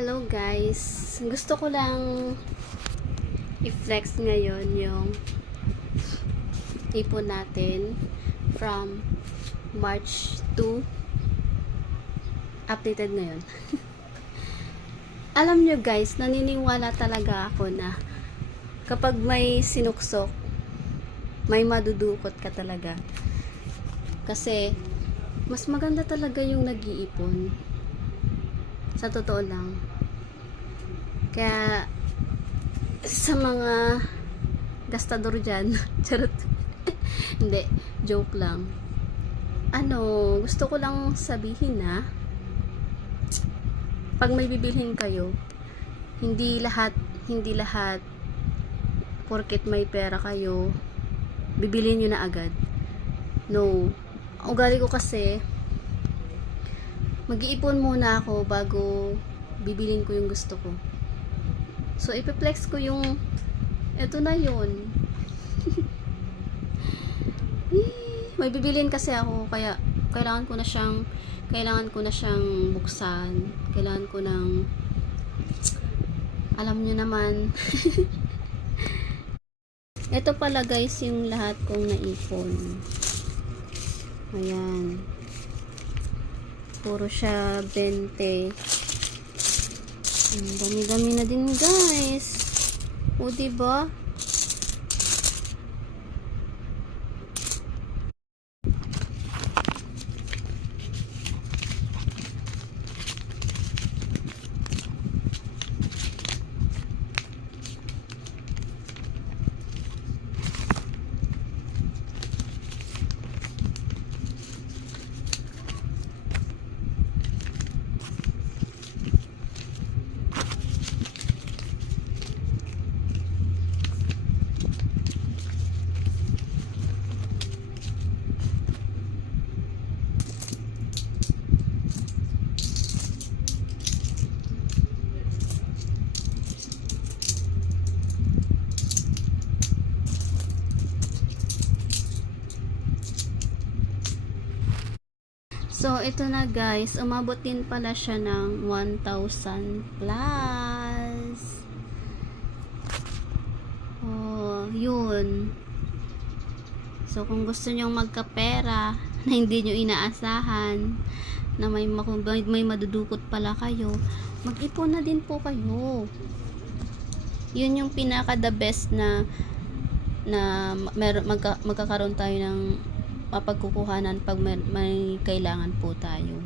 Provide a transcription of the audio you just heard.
Hello guys, gusto ko lang i-flex ngayon yung ipon natin from March 2. Updated ngayon. Alam nyo guys, naniniwala talaga ako na kapag may sinuksok, may madudukot ka talaga. Kasi mas maganda talaga yung nag-iipon. Sa totoo lang. Kaya sa mga gastador dyan, charot. Hindi, joke lang. Gusto ko lang sabihin na pag may bibilhin kayo, hindi lahat porket may pera kayo, bibilhin nyo na agad. No. Ugali ko kasi, mag-iipon muna ako bago bibilin ko yung gusto ko. So, ipiplex ko yung eto na yun. May bibilin kasi ako, kaya kailangan ko na siyang buksan. Kailangan ko ng alam nyo naman. Ito pala guys yung lahat kong naipon. Ayan. Puro siya 20. Dami-dami na din guys. O diba? So, ito na guys. Umabot din pala siya ng 1,000 plus. Oh, yun. So, kung gusto nyong magkapera na hindi nyo inaasahan, na may madudukot pala kayo, mag-ipon na din po kayo. Yun yung pinaka the best na magkakaroon tayo ng mapagkukuhanan pag may kailangan po tayo.